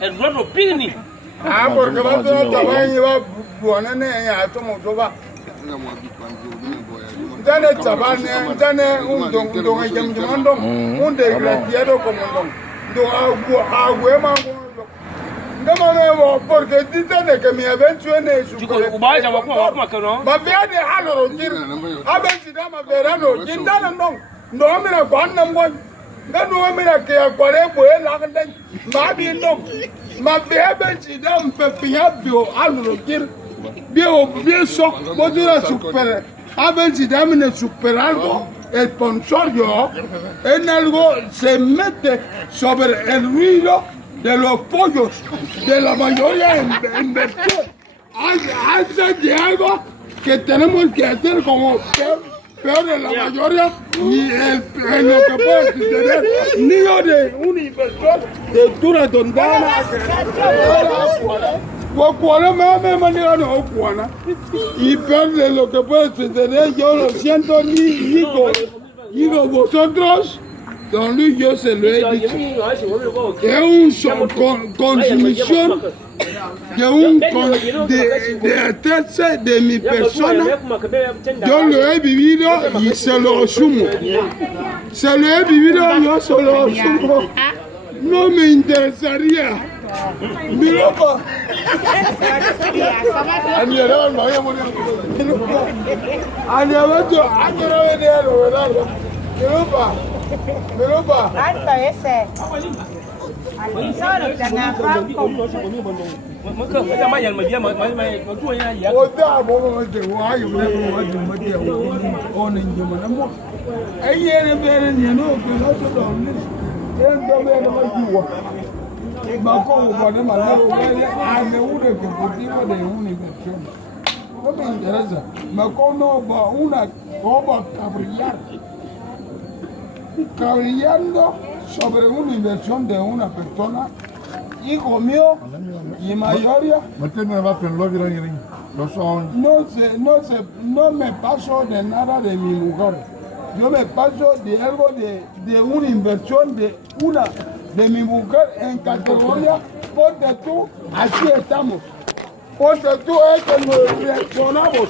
El rolo pigni. Ah, porque va a ser también iba buena ya tomo toba. Dane tabane, dane un jamando, un desgraciado como do agua mango. Ndamano porque ditane que mi evento ene su. Uba ya kwa kano. Ma via de haloro jir. Abenci da ma verano, jindana non. Ndo amina kwanna mgo. Ngano amina ke akware bo ela ngden. Ma bi non. Ma via benci da mpepia bio haloro jir. Bien so, modura super. Abenci da mine super algo. El sponsor yo en algo se mete sobre el ruido de los pollos de la mayoría inversión. Hace de algo que tenemos que hacer como peor de la mayoría y lo que puede suceder niño de un inversor de dura dondana y peor de lo que puede suceder. Yo lo siento, digo vosotros. Don Luis, yo se lo he dicho. Es un consumición de hacerse de mi persona. Yo lo he vivido y se lo asumo. Se lo he vivido, yo se lo asumo. No me interesaría. Mira, pa. Merupa. Tanto ese. Solo tenía franco. Oda bobo de wayo ne wajo mate onin jumana mo. Ayere bere ne no ko no to do ni. En do be no majiwa. Ba ko ko ne malaro bele a ne ude ko potimo de universión. No me interesa. Ma ko no ba una roba cabrillando sobre una inversión de una persona, hijo mío y mayoría. No me paso de nada de mi mujer. Yo me paso de algo de una inversión de mi mujer en categoría. Ponte tú, así estamos. Ponte tú es que nos reaccionamos.